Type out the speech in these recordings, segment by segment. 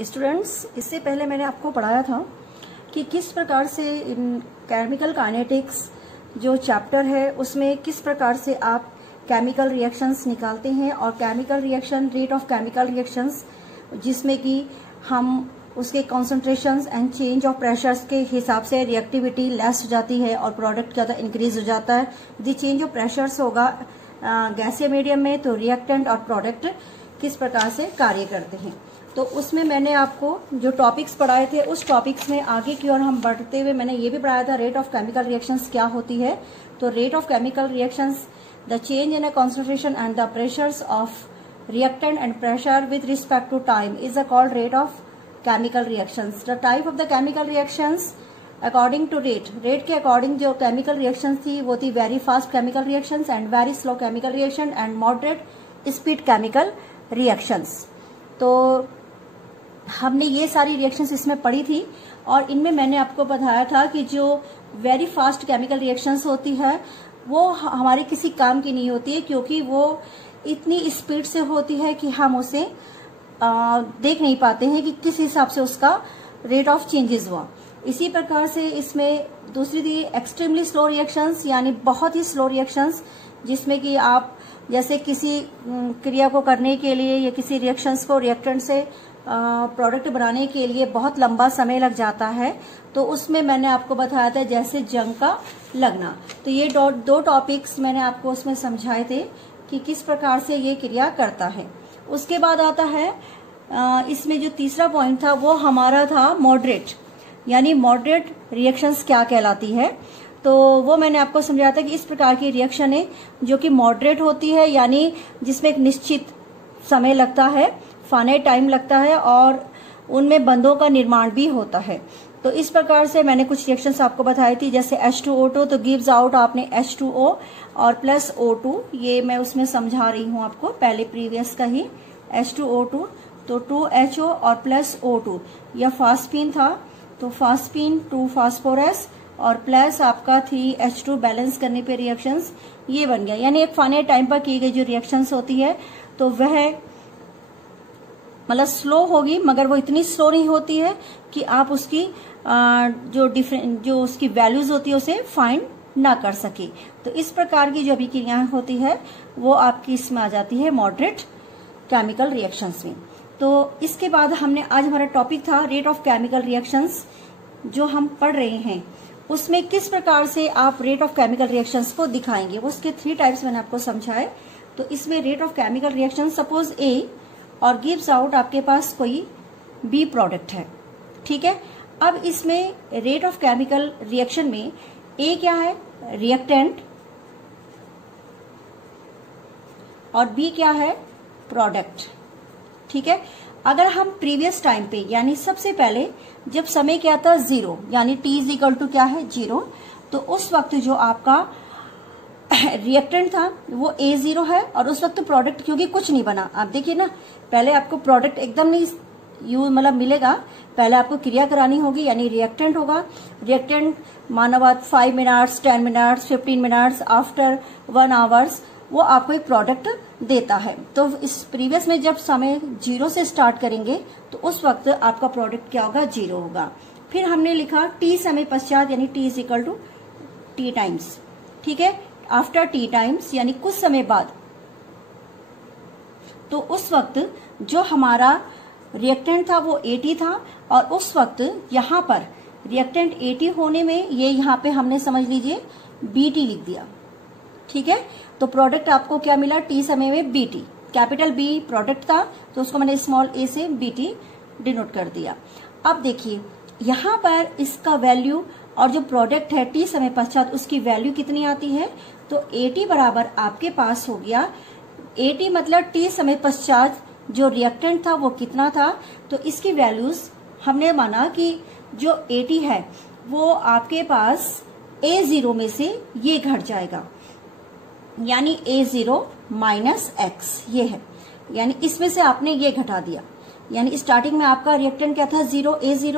Students, इससे पहले मैंने आपको पढ़ाया था कि किस प्रकार से केमिकल काइनेटिक्स जो चैप्टर है उसमें किस प्रकार से आप केमिकल रिएक्शंस निकालते हैं और chemical reaction, rate of chemical reactions, जिसमें कि हम उसके concentrations and change of pressures के हिसाब से रिएक्टिविटी लेस हो जाती है और प्रोडक्ट ज़्यादा इंक्रीज हो जाता है। यदि चेंज ऑफ प्रेशर्स होगा गैसीय मीडियम में तो रिएक्टेंट और प्रोडक्ट किस प्रकार से कार्य करते हैं। तो उसमें मैंने आपको जो टॉपिक्स पढ़ाए थे उस टॉपिक्स में आगे की ओर हम बढ़ते हुए मैंने ये भी पढ़ाया था रेट ऑफ केमिकल रिएक्शंस क्या होती है। तो rate of chemical reactions, the change in a concentration and the pressures of reactant and pressure with respect to time is called rate of chemical reactions. The type of the chemical reactions according to rate के according जो chemical reactions थी वो थी very fast chemical reactions and very slow chemical reaction and moderate speed chemical reactions. तो हमने ये सारी reactions इसमें पढ़ी थी और इनमें मैंने आपको बताया था कि जो very fast chemical reactions होती है वो हमारे किसी काम की नहीं होती है, क्योंकि वो इतनी स्पीड से होती है कि हम उसे देख नहीं पाते हैं कि किस हिसाब से उसका रेट ऑफ चेंजेस हुआ। इसी प्रकार से इसमें दूसरी थी एक्सट्रीमली स्लो रिएक्शंस, यानी बहुत ही स्लो रिएक्शंस, जिसमें कि आप जैसे किसी क्रिया को करने के लिए या किसी रिएक्शंस को रिएक्टेंट से प्रोडक्ट बनाने के लिए बहुत लंबा समय लग जाता है, तो उसमें मैंने आपको बताया था जैसे जंग का लगना। तो ये दो टॉपिक्स मैंने आपको उसमें समझाए थे कि किस प्रकार से ये क्रिया करता है। उसके बाद आता है इसमें जो तीसरा पॉइंट था वो हमारा था मॉडरेट, यानी मॉडरेट रिएक्शंस क्या कहलाती है। तो वो मैंने आपको समझाया था कि इस प्रकार की रिएक्शन है जो कि मॉडरेट होती है, यानी जिसमें एक निश्चित समय लगता है, फाइनाइट टाइम लगता है और उनमें बंधों का निर्माण भी होता है। तो इस प्रकार से मैंने कुछ रिएक्शंस आपको बताई थी, जैसे H2O2 तो गिव्स आउट आपने H2O और प्लस O2, ये मैं उसमें समझा रही हूँ आपको पहले प्रीवियस का ही। H2O2 तो 2HO और प्लस O2, यह फास्फीन था तो फास्फीन 2 फास्फोरस और प्लस आपका 3H2 बैलेंस करने पे रिएक्शंस ये बन गया। यानी एक फाइनाइट टाइम पर की गई जो रिएक्शंस होती है तो वह मतलब स्लो होगी, मगर वो इतनी स्लो नहीं होती है कि आप उसकी जो उसकी वैल्यूज होती है उसे फाइंड ना कर सके। तो इस प्रकार की जो अभिक्रियाएं होती है वो आपकी इसमें आ जाती है मॉडरेट केमिकल रिएक्शंस में। तो इसके बाद हमने आज हमारा टॉपिक था रेट ऑफ केमिकल रिएक्शंस जो हम पढ़ रहे हैं, उसमें किस प्रकार से आप रेट ऑफ केमिकल रिएक्शंस को दिखाएंगे। उसके 3 टाइप्स मैंने आपको समझाए। तो इसमें rate of chemical reaction, suppose A और गिव्स आउट आपके पास कोई बी प्रोडक्ट है, ठीक है। अब इसमें रेट ऑफ केमिकल रिएक्शन में ए क्या है, रिएक्टेंट, और बी क्या है, प्रोडक्ट, ठीक है। अगर हम प्रीवियस टाइम पे यानी सबसे पहले जब समय क्या था 0, यानी t इज इक्वल टू क्या है 0, तो उस वक्त जो आपका रिएक्टेंट था वो A0 है और उस वक्त प्रोडक्ट क्योंकि कुछ नहीं बना। आप देखिए ना, पहले आपको प्रोडक्ट एकदम नहीं मतलब मिलेगा, पहले आपको क्रिया करानी होगी, यानी रिएक्टेंट होगा। रिएक्टेंट मानो बात 5 minutes, 10 minutes, 15 minutes, after 1 hours वो आपको एक प्रोडक्ट देता है। तो इस प्रीवियस में जब समय 0 से स्टार्ट करेंगे तो उस वक्त आपका प्रोडक्ट क्या होगा, 0 होगा। फिर हमने लिखा t समय पश्चात, यानी t is equal to t times, ठीक है, आफ्टर t टाइम्स, यानी कुछ समय बाद। तो उस वक्त जो हमारा रिएक्टेंट था वो 80 था और उस वक्त यहाँ पर रिएक्टेंट 80 होने में ये यहाँ पे हमने समझ लीजिए BT लिख दिया, ठीक है। तो प्रोडक्ट आपको क्या मिला, t समय में BT, कैपिटल B प्रोडक्ट था तो उसको मैंने स्मॉल a से BT डिनोट कर दिया। अब देखिए यहाँ पर इसका वैल्यू और जो प्रोडक्ट है t समय पश्चात उसकी वैल्यू कितनी आती है, तो 80 बराबर आपके पास हो गया 80 मतलब t समय पश्चात जो रिएक्टेंट था वो कितना था, तो इसकी वैल्यूज हमने माना कि जो 80 है वो आपके पास A0 में से ये घट जाएगा, यानी A0 माइनस x ये है, यानी इसमें से आपने ये घटा दिया। यानी स्टार्टिंग में आपका रिएक्टेंट क्या था 0 A0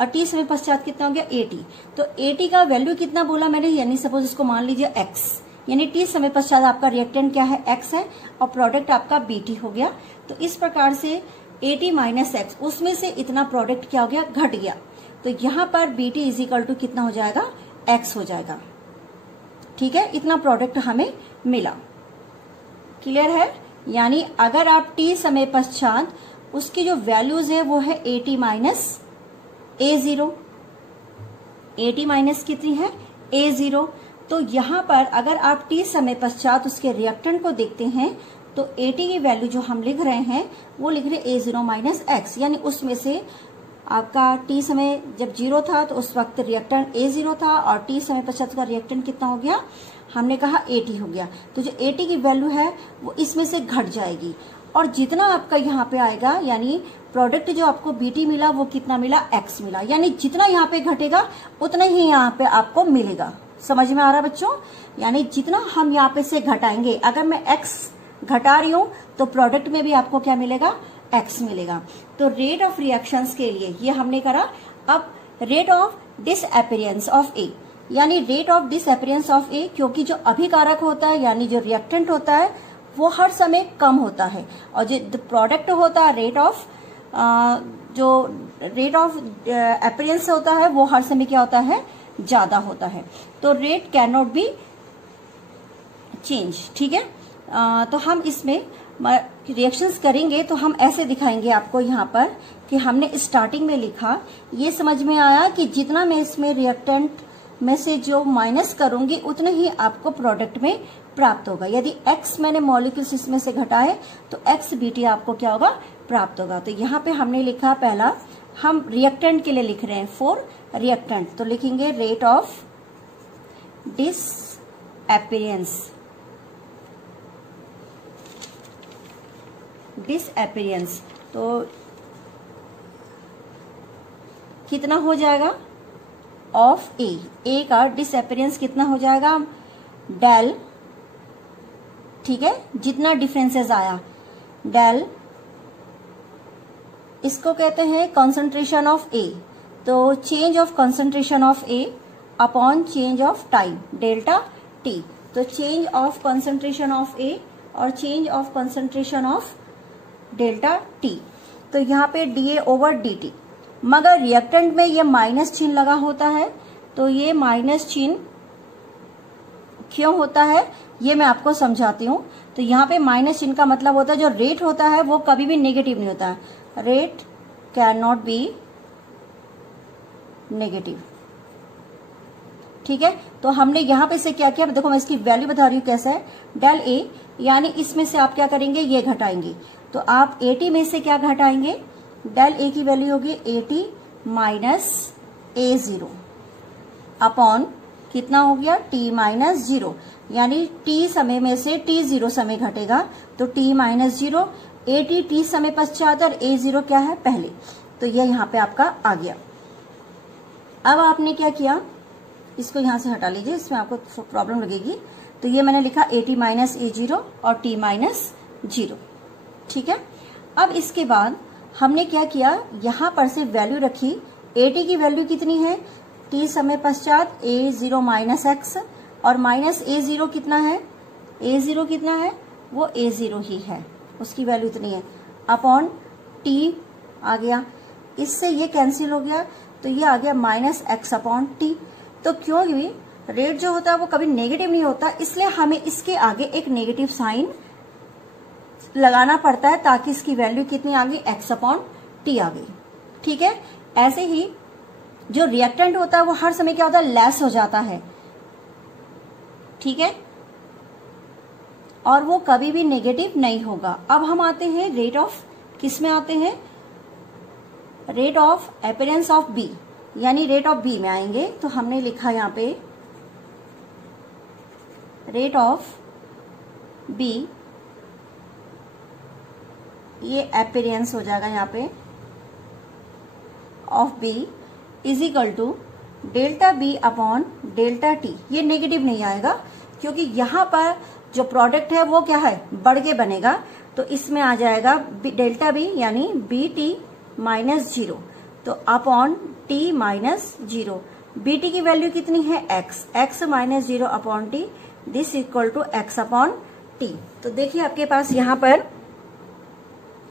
और t समय पश्चात कितना हो गया 80। तो 80 का वैल्यू कितना बोला मैंने, यानी सपोज इसको मान लीजिए x, यानी t समय पश्चात आपका रिएक्टेंट क्या है x है और प्रोडक्ट आपका BT हो गया। तो इस प्रकार से AT माइनस एक्स, उसमें से इतना प्रोडक्ट क्या हो गया, घट गया। तो यहां पर BT इज इक्वल टू कितना हो जाएगा, x हो जाएगा। ठीक है, इतना प्रोडक्ट हमें मिला। क्लियर है? यानी अगर आप t समय पश्चात उसकी जो वैल्यूज है वो है AT minus A0, AT minus कितनी है, A0। तो यहां पर अगर आप t समय पश्चात उसके रिएक्टेंट को देखते हैं तो AT की वैल्यू जो हम लिख रहे हैं वो लिख रहे A0 माइनस एक्स, यानी उसमें से आपका t समय जब 0 था तो उस वक्त रिएक्टेंट A0 था और t समय पश्चात का रिएक्टेंट कितना हो गया, हमने कहा AT हो गया। तो जो AT की वैल्यू है वो इसमें से घट जाएगी और जितना आपका यहाँ पे आएगा, यानी प्रोडक्ट जो आपको BT मिला वो कितना मिला, x मिला। यानी जितना यहाँ पे घटेगा उतना ही यहाँ पे आपको मिलेगा। समझ में आ रहा है बच्चों? यानी जितना हम यहाँ पे से घटाएंगे, अगर मैं x घटा रही हूं तो प्रोडक्ट में भी आपको क्या मिलेगा, x मिलेगा। तो रेट ऑफ रिएक्शंस के लिए ये हमने करा। अब रेट ऑफ डिसअपीयरेंस ऑफ ए, यानी रेट ऑफ डिसअपीयरेंस ऑफ ए, क्योंकि जो अभिकारक होता है यानी जो रिएक्टेंट होता है वो हर समय कम होता है और जो प्रोडक्ट होता है जो रेट ऑफ अपीयरेंस होता है वो हर समय क्या होता है, ज्यादा होता है। तो rate can not be change. ठीक है, तो हम इसमें रिएक्शंस करेंगे तो हम ऐसे दिखाएंगे आपको यहाँ पर कि हमने स्टार्टिंग में लिखा, ये समझ में आया कि जितना मैं इसमें रिएक्टेंट में से जो माइनस करूंगी उतना ही आपको प्रोडक्ट में प्राप्त होगा। यदि x मैंने मॉलिक्यूल्स इसमें से घटाए तो x BT आपको क्या होगा, प्राप्त होगा। तो यहाँ पे हमने लिखा, पहला हम रिएक्टेंट के लिए लिख रहे हैं, फॉर रिएक्टेंट तो लिखेंगे रेट ऑफ डिसअपीयरेंस तो कितना हो जाएगा, ऑफ ए का डिसअपीयरेंस कितना हो जाएगा, डेल। ठीक है, जितना डिफरेंसेस आया डेल, इसको कहते हैं कंसंट्रेशन ऑफ ए। तो change of concentration of A upon change of time, delta T. तो चेंज ऑफ कंसंट्रेशन ऑफ ए और change of concentration of delta T. तो यहाँ पे DA ओवर DT, मगर रिएक्टेंट में ये माइनस चिन्ह लगा होता है। तो ये माइनस चिन्ह क्यों होता है ये मैं आपको समझाती हूँ। तो यहाँ पे माइनस चिन्ह का मतलब होता है जो रेट होता है वो कभी भी नेगेटिव नहीं होता है। Rate can not be negative. ठीक है, तो हमने यहाँ पे से क्या किया, देखो मैं इसकी वैल्यू बता रही हूँ कैसा है, डेल ए, यानी इसमें से आप क्या करेंगे, ये घटाएंगे। तो आप AT में से क्या घटाएंगे, डेल ए की वैल्यू होगी AT माइनस A0 अपॉन कितना हो गया, T माइनस 0, यानी T समय में से T0 समय घटेगा तो T माइनस 0, AT T समय पश्चात और A0 क्या है, पहले। तो ये यहाँ पे आपका आ गया। अब आपने क्या किया, इसको यहां से हटा लीजिए, इसमें आपको प्रॉब्लम लगेगी। तो ये मैंने लिखा AT माइनस A0 और T माइनस 0। ठीक है, अब इसके बाद हमने क्या किया, यहां पर से वैल्यू रखी। AT की वैल्यू कितनी है, T समय पश्चात A0 माइनस एक्स और माइनस A0 कितना है, A0 कितना है, वो A0 ही है, उसकी वैल्यू इतनी है, अपॉन T आ गया। इससे ये कैंसिल हो गया तो ये आ गया माइनस एक्स अपॉन T। तो क्यों भी रेट जो होता है वो कभी नेगेटिव नहीं होता, इसलिए हमें इसके आगे एक नेगेटिव साइन लगाना पड़ता है ताकि इसकी वैल्यू कितनी आ गई, एक्स अपॉन टी आ गई। ठीक है, ऐसे ही जो रिएक्टेंट होता है वो हर समय क्या होता है, लेस हो जाता है। ठीक है, और वो कभी भी नेगेटिव नहीं होगा। अब हम आते हैं रेट ऑफ, किस में आते हैं, rate of appearance of B, यानी रेट ऑफ बी में आएंगे। तो हमने लिखा यहाँ पे रेट ऑफ बी, ये अपीयरेंस हो जाएगा यहाँ पे of B is equal to delta B upon delta T. ये नेगेटिव नहीं आएगा क्योंकि यहाँ पर जो प्रोडक्ट है वो क्या है, बढ़ के बनेगा। तो इसमें आ जाएगा डेल्टा बी यानी बी टी माइनस 0, तो upon T minus 0। B T की वैल्यू कितनी है, X, X minus 0 upon T, this equal to X upon T. तो देखिए आपके पास यहाँ पर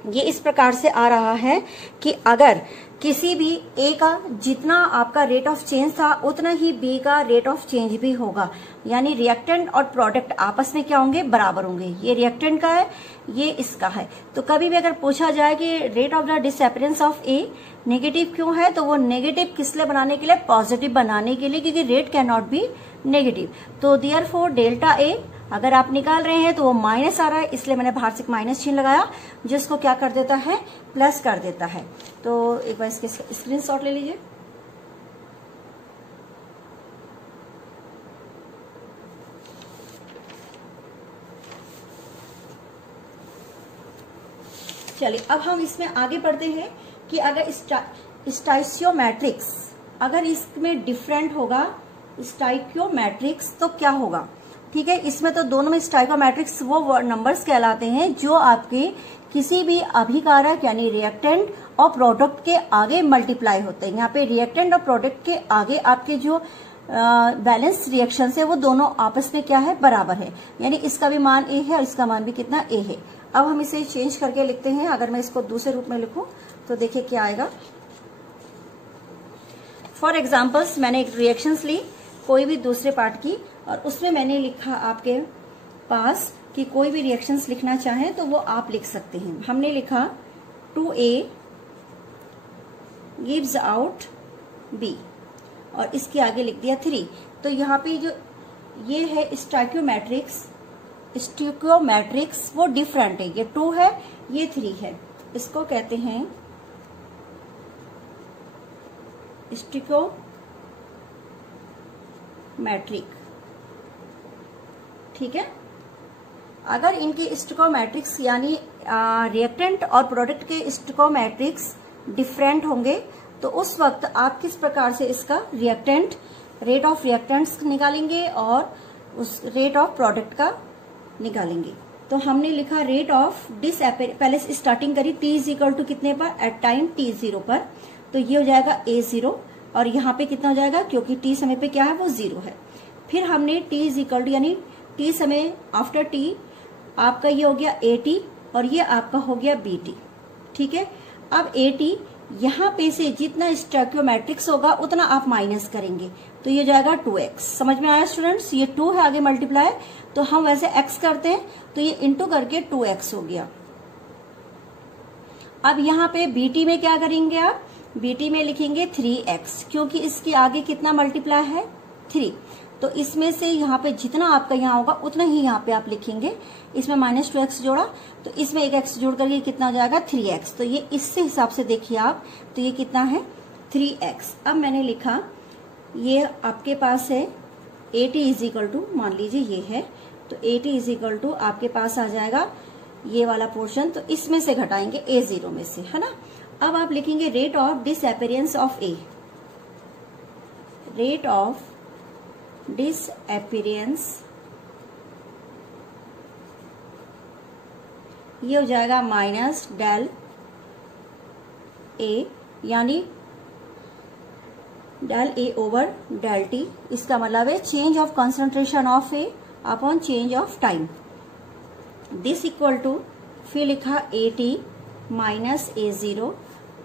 ये इस प्रकार से आ रहा है कि अगर किसी भी ए का जितना आपका रेट ऑफ चेंज था उतना ही बी का रेट ऑफ चेंज भी होगा, यानी रिएक्टेंट और प्रोडक्ट आपस में क्या होंगे, बराबर होंगे। ये रिएक्टेंट का है, ये इसका है। तो कभी भी अगर पूछा जाए कि rate of the disappearance of A negative क्यों है, तो वो नेगेटिव किस लिए बनाने के लिए, पॉजिटिव बनाने के लिए, क्योंकि rate can not be negative. तो देयरफॉर डेल्टा ए अगर आप निकाल रहे हैं तो वो माइनस आ रहा है, इसलिए मैंने बाहर से माइनस चिन्ह लगाया, जिसको क्या कर देता है, प्लस कर देता है। तो एक बार इसके स्क्रीनशॉट ले लीजिए। चलिए अब हम इसमें आगे बढ़ते हैं कि अगर स्टाइचियोमेट्रिक्स अगर इसमें डिफरेंट होगा स्टाइचियोमेट्रिक्स तो क्या होगा। ठीक है, इसमें तो दोनों में स्टाइचियोमेट्रिक्स वो नंबर्स कहलाते हैं जो आपके किसी भी अभिकारक यानी रिएक्टेंट और प्रोडक्ट के आगे मल्टीप्लाई होते हैं। यहाँ पे रिएक्टेंट और प्रोडक्ट के आगे आपके जो बैलेंस रिएक्शन है वो दोनों आपस में क्या है, बराबर है, यानी इसका भी मान ए है और इसका मान भी कितना, ए है। अब हम इसे चेंज करके लिखते हैं। अगर मैं इसको दूसरे रूप में लिखूं तो देखिए क्या आएगा। फॉर एग्जाम्पल्स मैंने एक रिएक्शंस ली कोई भी दूसरे पार्ट की, और उसमें मैंने लिखा आपके पास कि कोई भी रिएक्शंस लिखना चाहें तो वो आप लिख सकते हैं। हमने लिखा 2A गिव्स आउट B और इसके आगे लिख दिया 3। तो यहाँ पे जो ये है स्टाइचियोमेट्रिक्स वो डिफरेंट है, ये 2 है, ये 3 है। इसको कहते हैं स्टिकोमेट्रिक। ठीक है, अगर इनके स्टिकोमेट्रिक्स यानी रिएक्टेंट और प्रोडक्ट के स्टिकोमेट्रिक्स डिफरेंट होंगे तो उस वक्त आप किस प्रकार से इसका रिएक्टेंट रेट ऑफ रिएक्टेंट्स निकालेंगे और उस रेट ऑफ प्रोडक्ट का निकालेंगे। तो हमने लिखा रेट ऑफ पहले से स्टार्टिंग करी t इज इक्वल टू कितने पर, एट टाइम t0 पर, तो ये हो जाएगा a0 और यहाँ पे कितना हो जाएगा, क्योंकि t समय पे क्या है वो 0 है। फिर हमने t इज इक्वल टू यानी t समय आफ्टर t आपका ये हो गया at और ये आपका हो गया bt। ठीक है, अब at यहाँ पे से जितना स्टाइचियोमेट्रिक्स होगा उतना आप माइनस करेंगे, तो ये जाएगा 2x। समझ में आया स्टूडेंट्स, ये 2 है आगे मल्टीप्लाई, तो हम वैसे x करते हैं तो ये इंटू करके 2x हो गया। अब यहाँ पे bt में क्या करेंगे आप, bt में लिखेंगे 3x, क्योंकि इसके आगे कितना मल्टीप्लाई है 3, तो इसमें से यहाँ पे जितना आपका यहाँ होगा उतना ही यहाँ पे आप लिखेंगे। इसमें -2x जोड़ा तो इसमें एक x जोड़ करके कितना हो जाएगा 3x, तो ये इससे हिसाब से देखिए आप, तो ये कितना है 3x। अब मैंने लिखा ये आपके पास है at इज इक्वल टू, मान लीजिए ये है, तो at इज इक्वल टू आपके पास आ जाएगा ये वाला पोर्शन, तो इसमें से घटाएंगे a0 में से, है ना। अब आप लिखेंगे rate of disappearance of A, rate of disappearance ये हो जाएगा माइनस डेल ए, यानी del A over del T. इसका मतलब है change of concentration of A upon change of time. This equal to फिर लिखा A T minus a0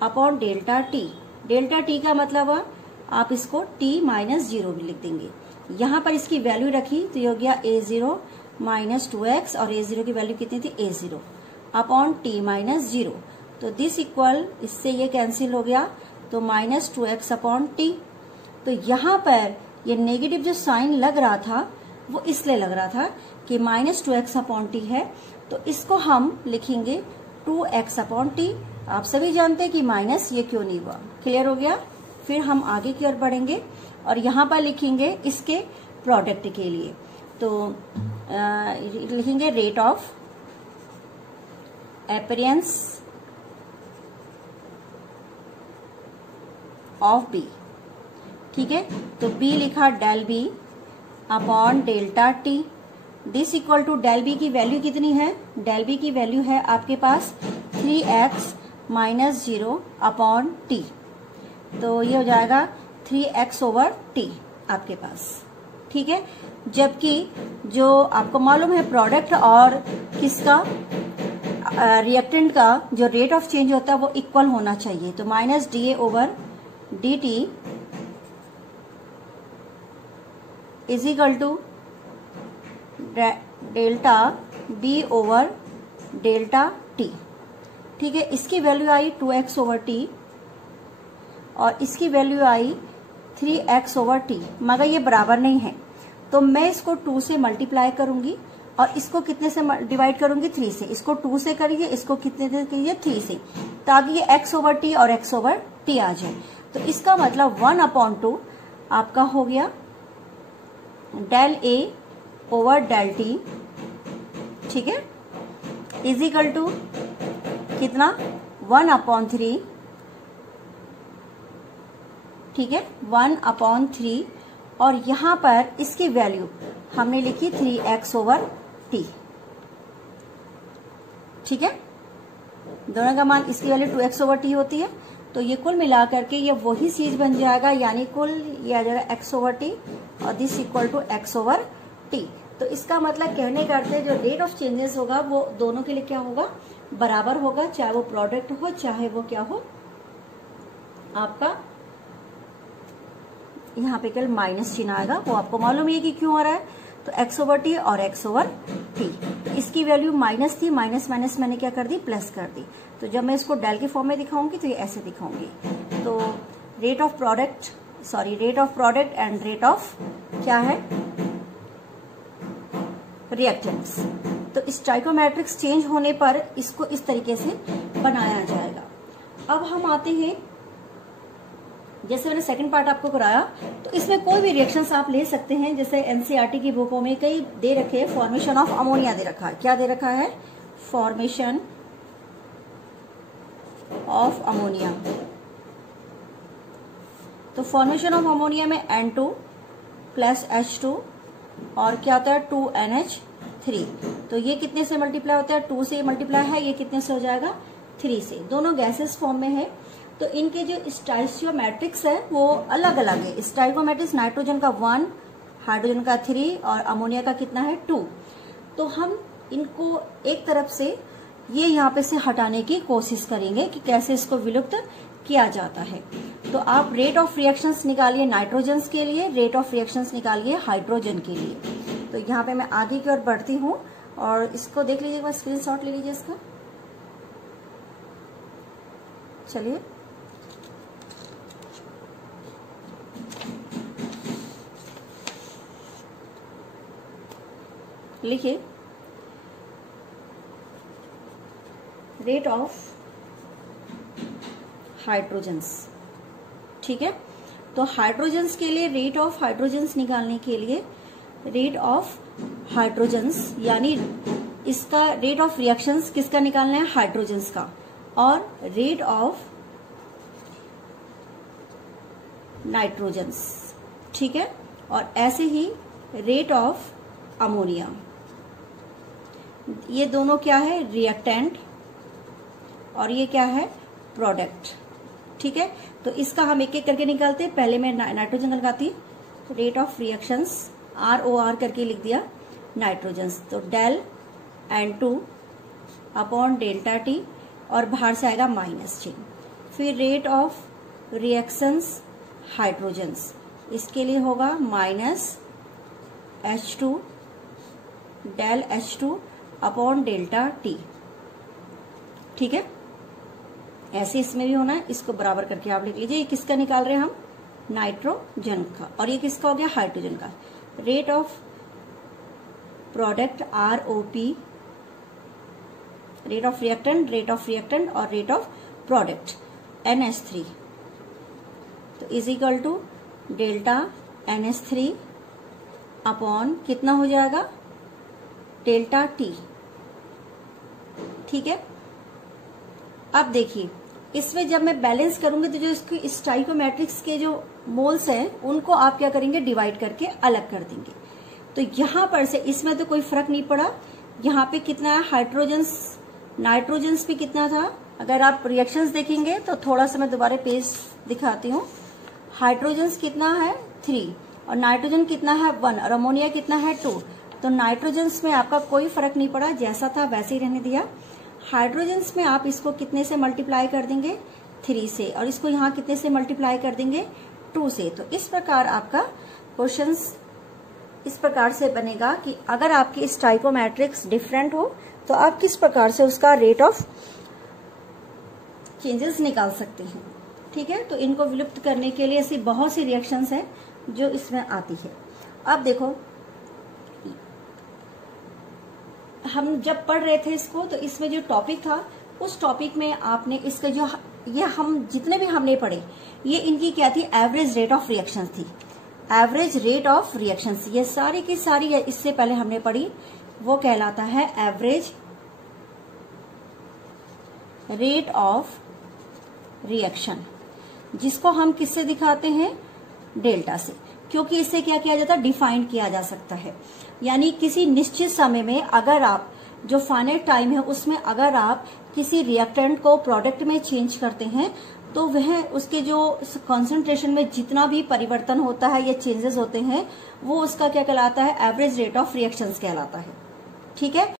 upon delta T. Delta T का मतलब है आप इसको t माइनस 0 भी लिख देंगे। यहाँ पर इसकी वैल्यू रखी तो ये हो गया a0 माइनस 2x और a0 की वैल्यू कितनी थी a0 अपॉन t माइनस 0। तो दिस इक्वल, इससे ये कैंसिल हो गया तो माइनस 2x अपॉन t। तो यहाँ पर ये नेगेटिव जो साइन लग रहा था वो इसलिए लग रहा था कि माइनस 2x अपॉन टी है, तो इसको हम लिखेंगे 2x अपॉन टी। आप सभी जानते हैं कि माइनस ये क्यों नहीं हुआ, क्लियर हो गया। फिर हम आगे की ओर बढ़ेंगे और यहाँ पर लिखेंगे इसके प्रोडक्ट के लिए, तो लिखेंगे rate of appearance of B. ठीक है, तो बी लिखा del B upon delta T. This equal to del B की वैल्यू कितनी है, डेल बी की वैल्यू है आपके पास 3x माइनस 0 अपॉन टी, तो ये हो जाएगा 3x ओवर टी आपके पास। ठीक है, जबकि जो आपको मालूम है प्रोडक्ट और किसका रिएक्टेंट का जो रेट ऑफ चेंज होता है वो इक्वल होना चाहिए। तो minus D A over D T is equal to delta B over delta T. ठीक है, इसकी वैल्यू आई 2x ओवर टी और इसकी वैल्यू आई 3x ओवर टी, मगर ये बराबर नहीं है तो मैं इसको 2 से मल्टीप्लाई करूंगी और इसको कितने से डिवाइड करूंगी, 3 से। इसको 2 से करिए, इसको कितने से करिए, 3 से, ताकि ये x ओवर टी और x ओवर टी आ जाए। तो इसका मतलब 1/2 आपका हो गया del A over del T, ठीक है, इज इक्वल टू कितना 1/3, ठीक है, 1/3 और यहां पर इसकी वैल्यू हमने लिखी 3x ओवर टी। ठीक है, दोनों का मान, इसकी वैल्यू 2x ओवर टी होती है, तो ये कुल मिलाकर के ये वही चीज बन जाएगा, यानी कुल ये आ जाएगा x ओवर टी और this equal to x over T. तो इसका मतलब कहने का अर्थ है जो रेट ऑफ चेंजेस होगा वो दोनों के लिए क्या होगा, बराबर होगा, चाहे वो प्रोडक्ट हो चाहे वो क्या हो आपका, यहाँ पे केवल माइनस चिन्ह आएगा, वो आपको मालूम है कि क्यों हो रहा है। तो x ओवर टी और x ओवर टी, तो इसकी वैल्यू माइनस थी, माइनस माइनस मैंने क्या कर दी, प्लस कर दी। तो जब मैं इसको डेल के फॉर्म में दिखाऊंगी तो ये ऐसे दिखाऊंगी। तो rate of product, sorry, rate of product and rate of क्या है, रिएक्टेंट्स। तो स्टाइकोमेट्रिक्स चेंज होने पर इसको इस तरीके से बनाया जाएगा। अब हम आते हैं, जैसे मैंने सेकंड पार्ट आपको कराया, तो इसमें कोई भी रिएक्शंस आप ले सकते हैं। जैसे एनसीईआरटी की बुकों में कई दे रखे हैं, फॉर्मेशन ऑफ अमोनिया दे रखा है। क्या दे रखा है, फॉर्मेशन ऑफ अमोनिया। तो फॉर्मेशन ऑफ अमोनिया में N2 प्लस H2 और क्या होता है 2NH3। तो ये कितने से मल्टीप्लाई होता है, 2 से मल्टीप्लाई है, ये कितने से हो जाएगा, 3 से। दोनों गैसेस फॉर्म में है, तो इनके जो स्टाइचियोमेट्रिक्स है वो अलग अलग है। स्टाइकोमेट्रिक्स नाइट्रोजन का 1, हाइड्रोजन का 3 और अमोनिया का कितना है 2। तो हम इनको एक तरफ से ये यहाँ पे से हटाने की कोशिश करेंगे कि कैसे इसको विलुप्त किया जाता है। तो आप रेट ऑफ रिएक्शंस निकालिए नाइट्रोजन के लिए, रेट ऑफ रिएक्शंस निकालिए हाइड्रोजन के लिए। तो यहाँ पे मैं आगे की ओर बढ़ती हूँ और इसको देख लीजिए, एक बार स्क्रीनशॉट ले लीजिए इसका। चलिए, लिखिए रेट ऑफ हाइड्रोजन्स। ठीक है, तो हाइड्रोजन्स के लिए रेट ऑफ हाइड्रोजन्स निकालने के लिए रेट ऑफ हाइड्रोजन्स यानी इसका रेट ऑफ रिएक्शंस किसका निकालना है, हाइड्रोजन्स का, और रेट ऑफ नाइट्रोजन्स। ठीक है, और ऐसे ही रेट ऑफ अमोनिया। ये दोनों क्या है, रिएक्टेंट, और ये क्या है, प्रोडक्ट। ठीक है, तो इसका हम एक एक करके निकालते हैं। पहले मैं नाइट्रोजन लगाती, रेट ऑफ रिएक्शंस ROR करके लिख दिया नाइट्रोजन्स। तो del N2 upon delta T और बाहर से आएगा माइनस चिन्ह। फिर रेट ऑफ रिएक्शंस हाइड्रोजन्स, इसके लिए होगा minus H2 del H2 upon delta T. ठीक है, ऐसे इसमें भी होना है, इसको बराबर करके आप लिख लीजिए। ये किसका निकाल रहे हैं हम, नाइट्रोजन का, और ये किसका हो गया, हाइड्रोजन का। Rate of product ROP, rate of reactant और रेट ऑफ प्रोडक्ट NH3, तो is equal to delta NH3 upon कितना हो जाएगा, डेल्टा टी। ठीक है, अब देखिए इसमें जब मैं बैलेंस करूंगी तो जो इसकी स्टाइकोमेट्रिक्स के जो मोल्स हैं उनको आप क्या करेंगे, डिवाइड करके अलग कर देंगे। तो यहां पर से इसमें तो कोई फर्क नहीं पड़ा। यहाँ पे कितना है, हाइड्रोजन्स, नाइट्रोजन्स भी कितना था। अगर आप रिएक्शंस देखेंगे तो थोड़ा सा मैं दोबारा पेज दिखाती हूँ। हाइड्रोजन्स कितना है 3 और नाइट्रोजन कितना है 1 और अमोनिया कितना है 2। तो नाइट्रोजन्स में आपका कोई फर्क नहीं पड़ा, जैसा था वैसे ही रहने दिया। हाइड्रोजन्स में आप इसको कितने से मल्टीप्लाई कर देंगे, 3 से, और इसको यहाँ कितने से मल्टीप्लाई कर देंगे, 2 से। तो इस प्रकार आपका क्वेश्चंस इस प्रकार से बनेगा कि अगर आपकी स्टाइकोमेट्रिक्स डिफरेंट हो तो आप किस प्रकार से उसका रेट ऑफ चेंजेस निकाल सकते हैं। ठीक है, तो इनको विलुप्त करने के लिए ऐसी बहुत सी रिएक्शंस हैं जो इसमें आती है। अब देखो, हम जब पढ़ रहे थे इसको तो इसमें जो टॉपिक था उस टॉपिक में आपने इसका जो ये हम जितने भी हमने पढ़े ये इनकी क्या थी, एवरेज रेट ऑफ रिएक्शन थी। एवरेज रेट ऑफ रिएक्शंस ये सारी की सारी इससे पहले हमने पढ़ी, वो कहलाता है एवरेज रेट ऑफ रिएक्शन, जिसको हम किससे दिखाते हैं, डेल्टा से, क्योंकि इससे क्या किया जाता है, डिफाइन किया जा सकता है। यानी किसी निश्चित समय में अगर आप जो फाइनाइट टाइम है उसमें अगर आप किसी रिएक्टेंट को प्रोडक्ट में चेंज करते हैं तो वह उसके जो कॉन्सेंट्रेशन में जितना भी परिवर्तन होता है या चेंजेस होते हैं वो उसका क्या कहलाता है, एवरेज रेट ऑफ रिएक्शंस कहलाता है। ठीक है।